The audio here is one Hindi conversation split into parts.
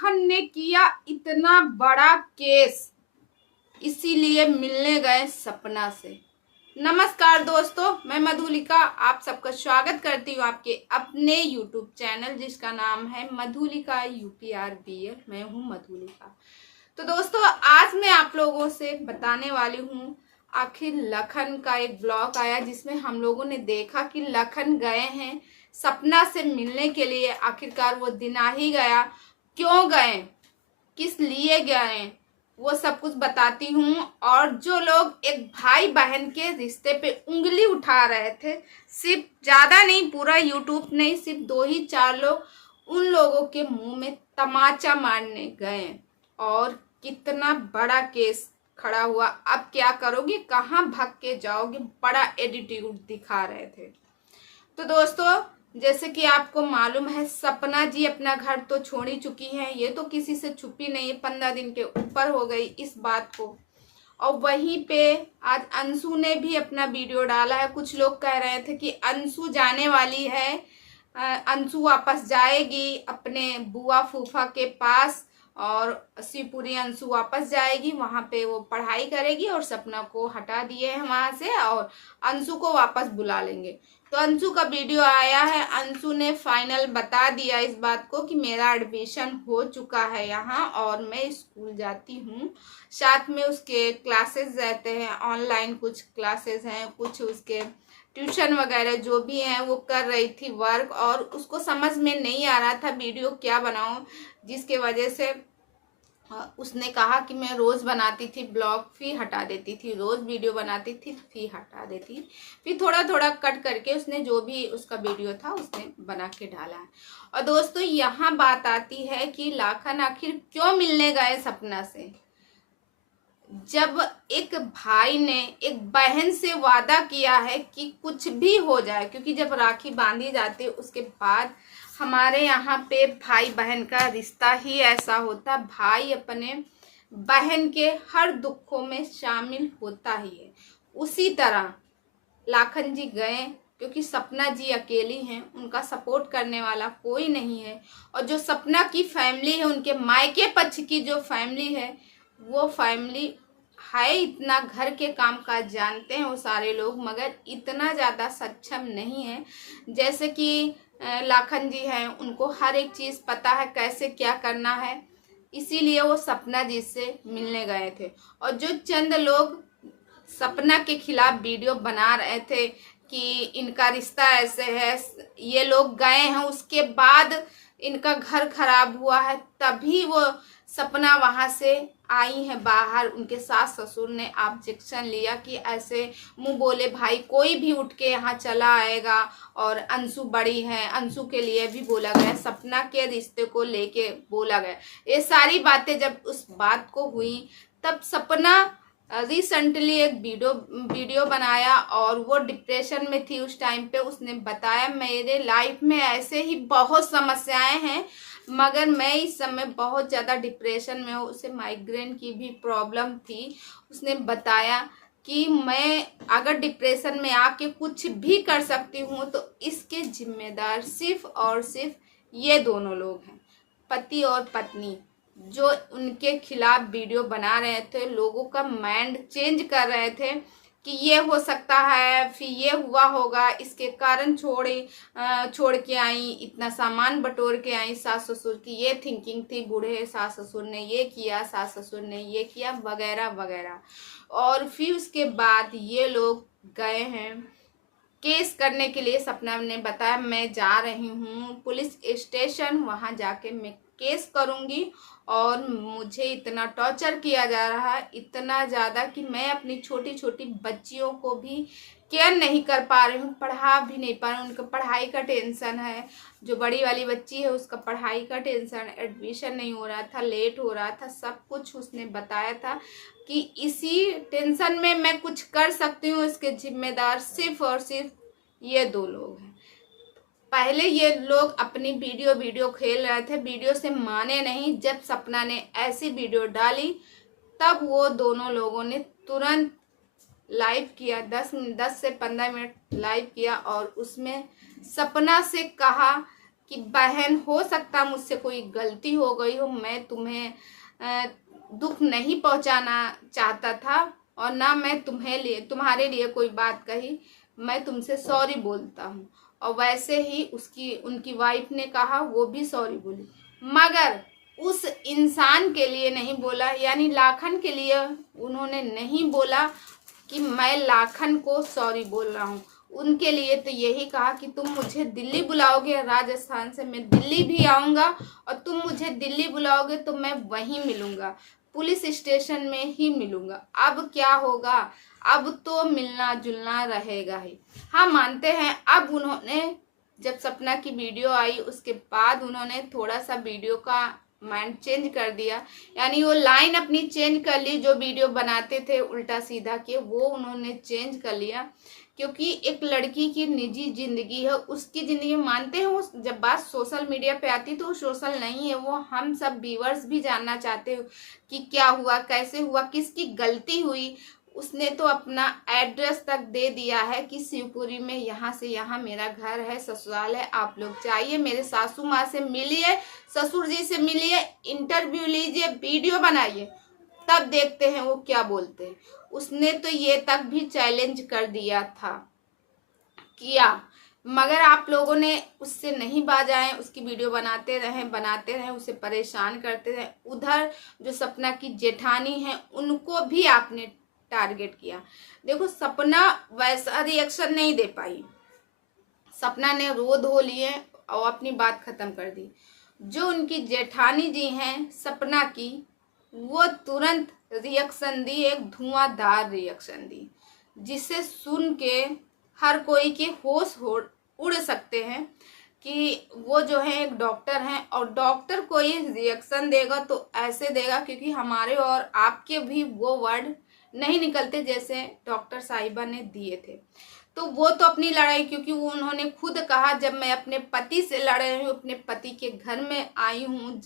लखन ने किया इतना बड़ा केस, इसीलिए मिलने गए सपना से। नमस्कार दोस्तों, मैं मधुलिका आप सबका स्वागत करती हूँ आपके अपने यूट्यूब चैनल जिसका नाम है मधुलिका UPRBL। मैं हूँ मधुलिका। तो दोस्तों, आज मैं आप लोगों से बताने वाली हूँ, आखिर लखन का एक ब्लॉग आया जिसमें हम लोगों ने देखा कि लखन गए हैं सपना से मिलने के लिए। आखिरकार वो दिन आ ही गया, क्यों गए, किस लिए गए, वो सब कुछ बताती हूँ। और जो लोग एक भाई बहन के रिश्ते पे उंगली उठा रहे थे, सिर्फ ज्यादा नहीं, पूरा यूट्यूब नहीं, सिर्फ 2 ही 4 लोग, उन लोगों के मुंह में तमाचा मारने गए और कितना बड़ा केस खड़ा हुआ। अब क्या करोगे, कहाँ भाग के जाओगे, बड़ा एटीट्यूड दिखा रहे थे। तो दोस्तों, जैसे कि आपको मालूम है, सपना जी अपना घर तो छोड़ ही चुकी हैं, ये तो किसी से छुपी नहीं, 15 दिन के ऊपर हो गई इस बात को। और वहीं पे आज अंशु ने भी अपना वीडियो डाला है। कुछ लोग कह रहे थे कि अंशु जाने वाली है, अंशु वापस जाएगी अपने बुआ फूफा के पास और शिवपुरी अंशु वापस जाएगी, वहां पे वो पढ़ाई करेगी और सपना को हटा दिए हैं वहां से और अंशु को वापस बुला लेंगे। तो अंशु का वीडियो आया है, अंशु ने फाइनल बता दिया इस बात को कि मेरा एडमिशन हो चुका है यहाँ और मैं स्कूल जाती हूँ। साथ में उसके क्लासेस रहते हैं, ऑनलाइन कुछ क्लासेस हैं, कुछ उसके ट्यूशन वगैरह जो भी हैं वो कर रही थी वर्क, और उसको समझ में नहीं आ रहा था वीडियो क्या बनाऊं, जिसके वजह से उसने कहा कि मैं रोज़ बनाती थी ब्लॉग, फिर हटा देती थी, रोज़ वीडियो बनाती थी फिर हटा देती, फिर थोड़ा थोड़ा कट करके उसने जो भी उसका वीडियो था उसने बना के डाला है। और दोस्तों, यहाँ बात आती है कि लखन आखिर क्यों मिलने गए सपना से। जब एक भाई ने एक बहन से वादा किया है कि कुछ भी हो जाए, क्योंकि जब राखी बांधी जाती है उसके बाद हमारे यहाँ पे भाई बहन का रिश्ता ही ऐसा होता, भाई अपने बहन के हर दुखों में शामिल होता ही है। उसी तरह लखन जी गए, क्योंकि सपना जी अकेली हैं, उनका सपोर्ट करने वाला कोई नहीं है। और जो सपना की फैमिली है, उनके मायके पक्ष की जो फैमिली है, वो फैमिली है इतना घर के काम काज जानते हैं वो सारे लोग, मगर इतना ज़्यादा सक्षम नहीं है जैसे कि लखन जी हैं। उनको हर एक चीज़ पता है कैसे क्या करना है, इसीलिए वो सपना जी से मिलने गए थे। और जो चंद लोग सपना के खिलाफ वीडियो बना रहे थे कि इनका रिश्ता ऐसे है, ये लोग गए हैं उसके बाद इनका घर खराब हुआ है, तभी वो सपना वहां से आई है बाहर। उनके सास ससुर ने ऑब्जेक्शन लिया कि ऐसे मुंह बोले भाई कोई भी उठ के यहाँ चला आएगा, और अंशु बड़ी है, अंशु के लिए भी बोला गया, सपना के रिश्ते को लेके बोला गया। ये सारी बातें जब उस बात को हुई, तब सपना रिसेंटली एक वीडियो बनाया और वो डिप्रेशन में थी उस टाइम पे। उसने बताया मेरे लाइफ में ऐसे ही बहुत समस्याएं हैं, मगर मैं इस समय बहुत ज़्यादा डिप्रेशन में हूँ। उसे माइग्रेन की भी प्रॉब्लम थी। उसने बताया कि मैं अगर डिप्रेशन में आके कुछ भी कर सकती हूँ तो इसके जिम्मेदार सिर्फ और सिर्फ ये दोनों लोग हैं, पति और पत्नी, जो उनके खिलाफ वीडियो बना रहे थे, लोगों का माइंड चेंज कर रहे थे कि ये हो सकता है, फिर ये हुआ होगा, इसके कारण छोड़ के आई, इतना सामान बटोर के आई। सास ससुर की ये थिंकिंग थी, बूढ़े सास ससुर ने ये किया, सास ससुर ने ये किया, वगैरह वगैरह। और फिर उसके बाद ये लोग गए हैं केस करने के लिए। सपना ने बताया मैं जा रही हूँ पुलिस स्टेशन, वहाँ जाके मैं केस करूँगी और मुझे इतना टॉर्चर किया जा रहा है, इतना ज़्यादा कि मैं अपनी छोटी छोटी बच्चियों को भी केयर नहीं कर पा रही हूँ, पढ़ा भी नहीं पा रही हूँ। उनका पढ़ाई का टेंशन है, जो बड़ी वाली बच्ची है उसका पढ़ाई का टेंशन, एडमिशन नहीं हो रहा था, लेट हो रहा था, सब कुछ उसने बताया था कि इसी टेंशन में मैं कुछ कर सकती हूँ, इसके जिम्मेदार सिर्फ और सिर्फ ये 2 लोग हैं। पहले ये लोग अपनी वीडियो खेल रहे थे, वीडियो से माने नहीं। जब सपना ने ऐसी वीडियो डाली तब वो दोनों लोगों ने तुरंत लाइव किया, 10 से 15 मिनट लाइव किया और उसमें सपना से कहा कि बहन हो सकता मुझसे कोई गलती हो गई हो, मैं तुम्हें दुख नहीं पहुंचाना चाहता था और ना मैं तुम्हारे लिए कोई बात कही, मैं तुमसे सॉरी बोलता हूँ। और वैसे ही उनकी वाइफ ने कहा, वो भी सॉरी बोली, मगर उस इंसान के लिए नहीं बोला, यानी लाखन के लिए उन्होंने नहीं बोला कि मैं लाखन को सॉरी बोल रहा हूँ। उनके लिए तो यही कहा कि तुम मुझे दिल्ली बुलाओगे, राजस्थान से मैं दिल्ली भी आऊँगा और तुम मुझे दिल्ली बुलाओगे तो मैं वहीं मिलूँगा, पुलिस स्टेशन में ही मिलूँगा। अब क्या होगा, अब तो मिलना जुलना रहेगा ही। हाँ मानते हैं, अब उन्होंने जब सपना की वीडियो आई उसके बाद उन्होंने थोड़ा सा वीडियो का माइंड चेंज कर दिया, यानी वो लाइन अपनी चेंज कर ली, जो वीडियो बनाते थे उल्टा सीधा के वो उन्होंने चेंज कर लिया। क्योंकि एक लड़की की निजी जिंदगी है, उसकी जिंदगी मानते हैं वो जब बात सोशल मीडिया पे आती तो सोशल नहीं है, वो हम सब व्यूअर्स भी जानना चाहते हो कि क्या हुआ, कैसे हुआ, किसकी गलती हुई। उसने तो अपना एड्रेस तक दे दिया है कि शिवपुरी में यहाँ से यहाँ मेरा घर है, ससुराल है, आप लोग जाइए, मेरे सासू माँ से मिलिए, ससुर जी से मिलिए, इंटरव्यू लीजिए, वीडियो बनाइए, तब देखते हैं वो क्या बोलते हैं। उसने तो ये तक भी चैलेंज कर दिया था, किया, मगर आप लोगों ने उससे नहीं बाजाएं, उसकी वीडियो बनाते रहे, उसे परेशान करते रहे। उधर जो सपना की जेठानी है उनको भी आपने टारगेट किया। देखो सपना वैसा रिएक्शन नहीं दे पाई, सपना ने रो धो लिए और अपनी बात खत्म कर दी। जो उनकी जेठानी जी हैं सपना की, वो तुरंत रिएक्शन दी, एक धुआंधार रिएक्शन दी, जिसे सुन के हर कोई के होश उड़ सकते हैं कि वो जो है एक डॉक्टर हैं और डॉक्टर कोई रिएक्शन देगा तो ऐसे देगा क्योंकि हमारे और आपके भी वो वर्ड नहीं निकलते जैसे डॉक्टर साहिबा ने दिए थे। तो वो तो अपनी लड़ाई, क्योंकि वो उन्होंने खुद कहा जब मैं अपने पति से लड़ रही हूँ, अपने पति के घर में आई हूँ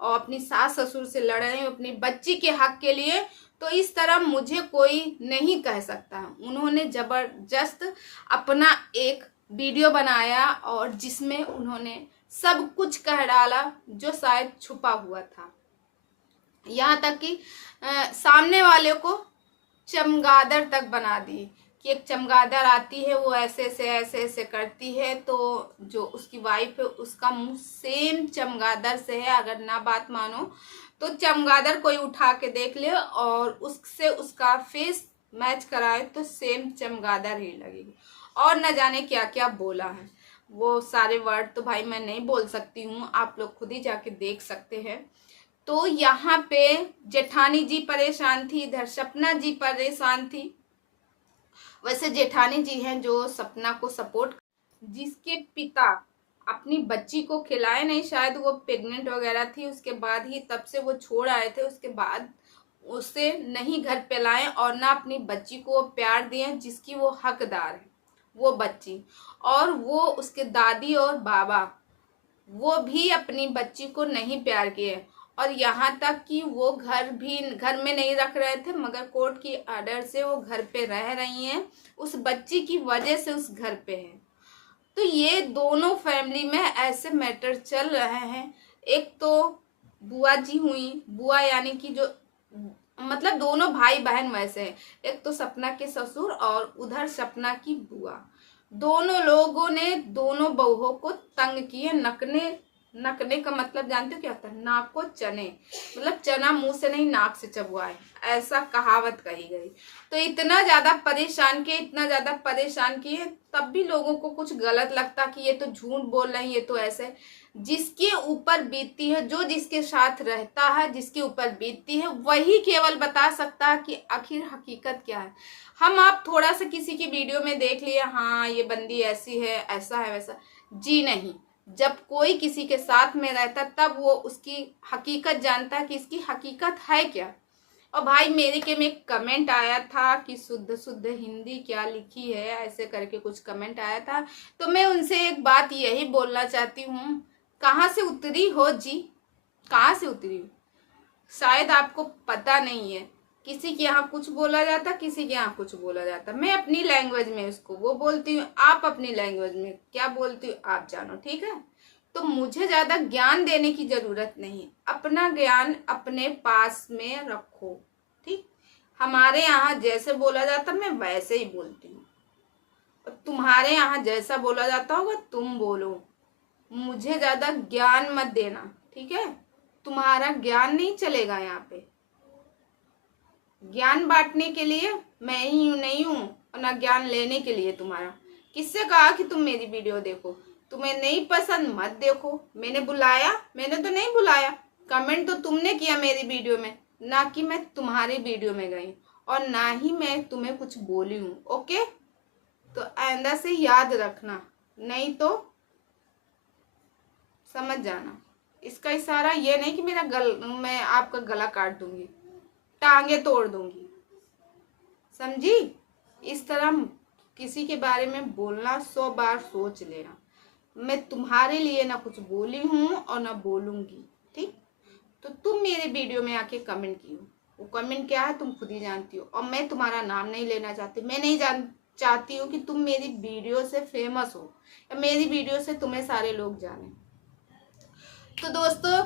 और अपनी सास ससुर से लड़ रही हूँ अपनी बच्ची के हक के लिए, तो इस तरह मुझे कोई नहीं कह सकता। उन्होंने जबरदस्त अपना एक वीडियो बनाया और जिसमें उन्होंने सब कुछ कह डाला जो शायद छुपा हुआ था, यहाँ तक कि सामने वाले को चमगादड़ तक बना दी कि एक चमगादड़ आती है, वो ऐसे ऐसे करती है, तो जो उसकी वाइफ है उसका मुंह सेम चमगादड़ से है। अगर ना बात मानो तो चमगादड़ कोई उठा के देख ले और उससे उसका फेस मैच कराए तो सेम चमगादड़ ही लगेगी। और न जाने क्या क्या बोला है, वो सारे वर्ड तो भाई मैं नहीं बोल सकती हूँ, आप लोग खुद ही जाके देख सकते हैं। तो यहाँ पे जेठानी जी परेशान थी, इधर सपना जी परेशान थी। वैसे जेठानी जी हैं जो सपना को सपोर्ट, जिसके पिता अपनी बच्ची को खिलाए नहीं, शायद वो प्रेग्नेंट वगैरह थी, उसके बाद ही तब से वो छोड़ आए थे, उसके बाद उसे नहीं घर पे लाए और ना अपनी बच्ची को प्यार दिए जिसकी वो हकदार है, वो बच्ची। और वो उसके दादी और बाबा वो भी अपनी बच्ची को नहीं प्यार किए और यहाँ तक कि वो घर में नहीं रख रहे थे, मगर कोर्ट की ऑर्डर से वो घर पे रह रही हैं, उस बच्ची की वजह से उस घर पे हैं। तो ये दोनों फैमिली में ऐसे मैटर चल रहे हैं। एक तो बुआ जी हुई, बुआ यानी कि जो मतलब दोनों भाई बहन वैसे हैं, एक तो सपना के ससुर और उधर सपना की बुआ, दोनों लोगों ने दोनों बहुओं को तंग किए। नकने का मतलब जानते हो क्या होता है? नाक को चने, मतलब चना मुंह से नहीं नाक से चबुआए, ऐसा कहावत कही गई। तो इतना ज्यादा परेशान किए तब भी लोगों को कुछ गलत लगता कि ये तो झूठ बोल रहे हैं, ये तो ऐसे। जिसके ऊपर बीतती है, जो जिसके साथ रहता है, जिसके ऊपर बीतती है, वही केवल बता सकता है कि आखिर हकीकत क्या है। हम आप थोड़ा सा किसी की वीडियो में देख लिए, हाँ ये बंदी ऐसी है, ऐसा है, वैसा, जी नहीं। जब कोई किसी के साथ में रहता तब वो उसकी हकीकत जानता है कि इसकी हकीकत है क्या। और भाई मेरे के में कमेंट आया था कि शुद्ध शुद्ध हिंदी क्या लिखी है, ऐसे करके कुछ कमेंट आया था। तो मैं उनसे एक बात यही बोलना चाहती हूँ, कहाँ से उतरी हो जी, कहाँ से उतरी हो? शायद आपको पता नहीं है, किसी के यहाँ कुछ बोला जाता, किसी के यहाँ कुछ बोला जाता। मैं अपनी लैंग्वेज में उसको वो बोलती हूँ, आप अपनी लैंग्वेज में क्या बोलती हो आप जानो, ठीक है। तो मुझे ज्यादा ज्ञान देने की जरूरत नहीं। अपना ज्ञान अपने पास में रखो, ठीक। हमारे यहाँ जैसे बोला जाता मैं वैसे ही बोलती हूँ, और तुम्हारे यहाँ जैसा बोला जाता होगा तुम बोलो। मुझे ज्यादा ज्ञान मत देना, ठीक है। तुम्हारा ज्ञान नहीं चलेगा यहाँ पे। ज्ञान बांटने के लिए मैं ही नहीं हूँ, और ना ज्ञान लेने के लिए तुम्हारा। किससे कहा कि तुम मेरी वीडियो देखो? तुम्हें नहीं पसंद मत देखो। मैंने बुलाया? मैंने तो नहीं बुलाया। कमेंट तो तुमने किया मेरी वीडियो में, ना कि मैं तुम्हारी वीडियो में गई, और ना ही मैं तुम्हें कुछ बोली हूँ। ओके, तो आइंदा से याद रखना, नहीं तो समझ जाना। इसका इशारा ये नहीं कि मैं आपका गला काट दूंगी, टांगे तोड़ दूंगी, समझी? इस तरह किसी के बारे में बोलना 100 बार सोच लेना। मैं तुम्हारे लिए ना कुछ बोली हूँ और ना बोलूंगी, ठीक। तो तुम मेरे वीडियो में आके कमेंट की हो, वो कमेंट क्या है तुम खुद ही जानती हो, और मैं तुम्हारा नाम नहीं लेना चाहती। मैं नहीं चाहती हूँ कि तुम मेरी वीडियो से फेमस हो, या मेरी वीडियो से तुम्हें सारे लोग जाने। तो दोस्तों,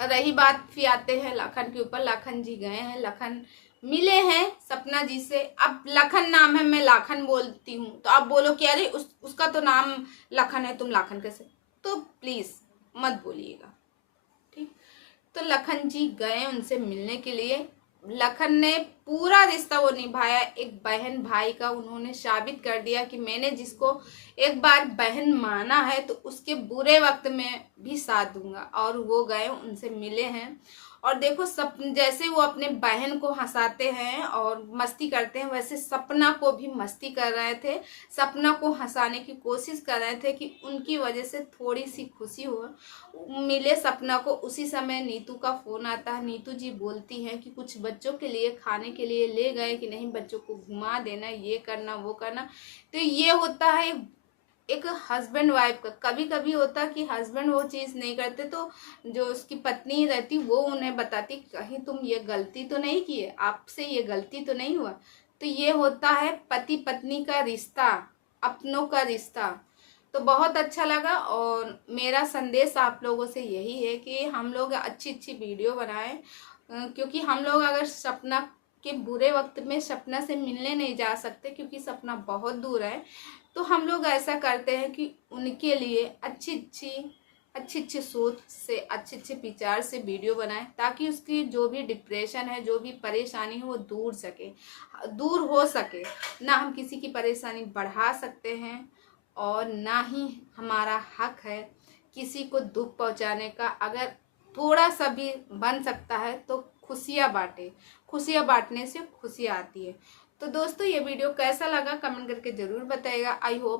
रही बात, फिर आते हैं लखन के ऊपर। लखन जी गए हैं, लखन मिले हैं सपना जी से। अब लखन नाम है, मैं लाखन बोलती हूँ, तो आप बोलो कि अरे उसका तो नाम लखन है, तुम लाखन कैसे? तो प्लीज मत बोलिएगा, ठीक। तो लखन जी गए उनसे मिलने के लिए। लखन ने पूरा रिश्ता वो निभाया, एक बहन भाई का। उन्होंने साबित कर दिया कि मैंने जिसको एक बार बहन माना है तो उसके बुरे वक्त में भी साथ दूंगा। और वो गए उनसे मिले हैं, और देखो सब जैसे वो अपने बहन को हंसाते हैं और मस्ती करते हैं, वैसे सपना को भी मस्ती कर रहे थे। सपना को हंसाने की कोशिश कर रहे थे कि उनकी वजह से थोड़ी सी खुशी हो मिले सपना को। उसी समय नीतू का फोन आता है। नीतू जी बोलती हैं कि कुछ बच्चों के लिए खाने के लिए ले गए कि नहीं, बच्चों को घुमा देना, ये करना वो करना। तो ये होता है एक हस्बैंड वाइफ का। कभी कभी होता कि हस्बैंड वो चीज़ नहीं करते, तो जो उसकी पत्नी रहती वो उन्हें बताती कहीं तुम ये गलती तो नहीं की है, आपसे ये गलती तो नहीं हुआ। तो ये होता है पति पत्नी का रिश्ता, अपनों का रिश्ता। तो बहुत अच्छा लगा, और मेरा संदेश आप लोगों से यही है कि हम लोग अच्छी अच्छी वीडियो बनाएं, क्योंकि हम लोग अगर सपना के बुरे वक्त में सपना से मिलने नहीं जा सकते, क्योंकि सपना बहुत दूर है, तो हम लोग ऐसा करते हैं कि उनके लिए अच्छी अच्छी सोच से, अच्छे अच्छे विचार से वीडियो बनाएं, ताकि उसकी जो भी डिप्रेशन है, जो भी परेशानी है, वो दूर हो सके। ना हम किसी की परेशानी बढ़ा सकते हैं, और ना ही हमारा हक है किसी को दुख पहुंचाने का। अगर थोड़ा सा भी बन सकता है तो खुशियाँ बांटे। खुशियाँ बांटने से खुशियाँ आती है। तो दोस्तों, ये वीडियो कैसा लगा कमेंट करके ज़रूर बताइएगा। I hope